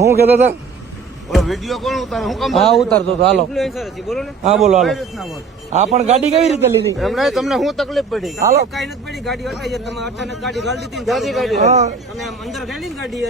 હું કહેતા હતા ઓલો વીડિયો કોણ ઉતારે? હું કામ હા ઉતારતો હતો હાલો. ઇન્ફ્લુએન્સર હતી બોલો ને. હા બોલો હાલો. હા પણ ગાડી કેવી રીતે લીધી? એમને તમને શું તકલીફ પડી? હાલો. કઈ નથી પડી ગાડી હટાઈ તમે અચાનક ગાડી ગાડી દીધી ગાડી તમે અંદર ગયેલી ગાડી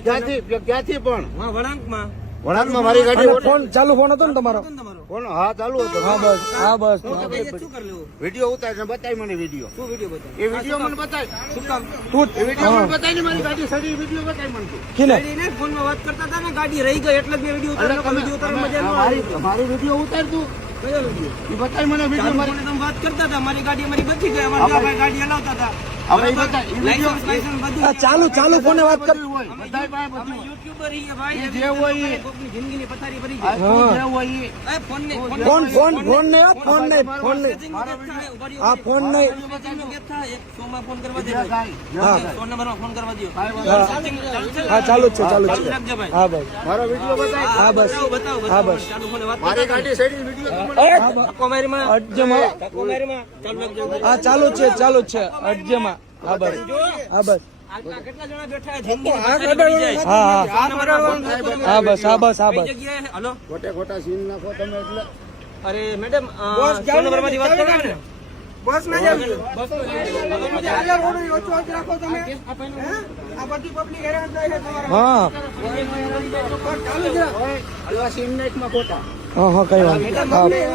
ક્યાંથી? પણ? વળાંક વળાંકમાં. મારી ગાડી ફોન ચાલુ ફોન હતો ને તમારો? કોણ હા ચાલુ હતો. હા બસ હા બસ. તો કઈ શું કરી લેવું વીડિયો ઉતારે છે બતાય મને વીડિયો. શું વીડિયો બતાવ? એ વીડિયો મને બતાય. શું કામ? તું એ વીડિયો મને બતાય ને મારી ગાડી સડી વીડિયો બતાય મને તું. કિને? ગાડીને ફોનમાં વાત કરતા હતા ને ગાડી રહી ગઈ એટલે મેં વીડિયો ઉતાર્યો વીડિયો ઉતારવા મજા ન મારી આવી. મારી વીડિયો ઉતાર તું. કયો વીડિયો? એ બતાય મને વીડિયો મારી તમે વાત કરતા હતા મારી ગાડી અમારી બચી ગઈ અમારા ગાડી હલાવતા હતા. ચાલુ ચાલુ ફોને વાત કર. ફોન ફોન ફોન ફોન નહીં ફોન નહીં ફોન નહીં હા. ફોન નહીં હા. ચાલુ છે ચાલુ છે. હા ભાઈ. મારો વીડિયો હા બસ. હા, બસ. ચાલુ ફોને વાત મારી ગાડી સડી વીડિયો હા ચાલુ છે ચાલુ છે. અડજમાં હા બસ હા બસ આટલા કેટલા જણા બેઠા છે જિંદગીની પથારી ભરી જાય હા હા ફોન નંબર ફોન કરો. હા બસ હા બસ હા કઈ બસ જગ્યાએ હલો ખોટે ખોટા સીન નાખો તમે એટલે અરે મેડમ ફોન નંબરમાંથી વાત કરો ને બસ ના જાવ બસ ચાલે રોડ ઓછો જ રાખો તમે હે? આ બધી પબ્લિક હેરાન થાય છે તમારા હા ચાલુ છે હલવા સીન નાખમાં ખોટા હા હા કઈ વાંધો નહીં.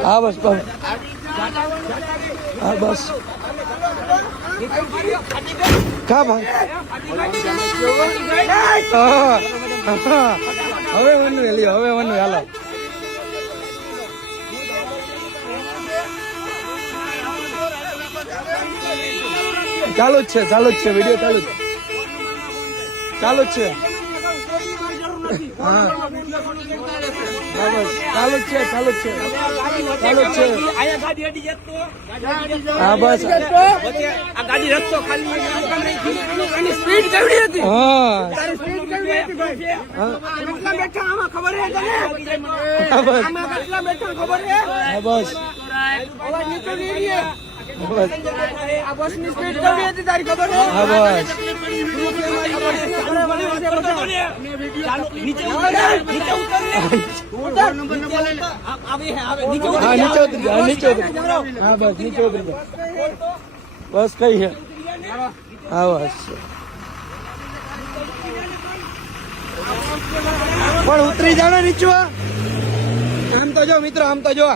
હા હા બસ બસ હા બસ કા ભાઈ. હવે વનુ હેલી હવે વનુ હાલો ચાલુ જ છે, ચાલુ જ છે, વીડિયો ચાલુ જ. ચાલુ જ છે હા ચાલુ જ છે ચાલુ જ છે. ચાલુ જ છે. આયા ગાડી અડી જતો ગાડી અડી જતો. હા બસ. ગાડી રસ્તો ખાલી હોય, આમ કામ રહી ગયું? એની સ્પીડ કેવડી હતી? હા. સ્પીડ કેવડી હતી ભાઈ? કેટલા બેઠા આમાં ખબર હે તને? બસ. આમાં કેટલા બેઠા ખબર છે હા બસ. અવાજ નીચો નહીં રહે. બસ નીચે નીચે નીચે નીચે નીચે નીચે કઈ છે હા બસ પણ ઉતરી જાઓ ને નીચવા આમ તો જો મિત્રો, આમ તો જો.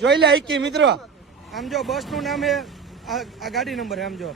જોઈ લે આઈકી મિત્રો. આમ જો બસનું નામ એ આ ગાડી નંબર આમ જો.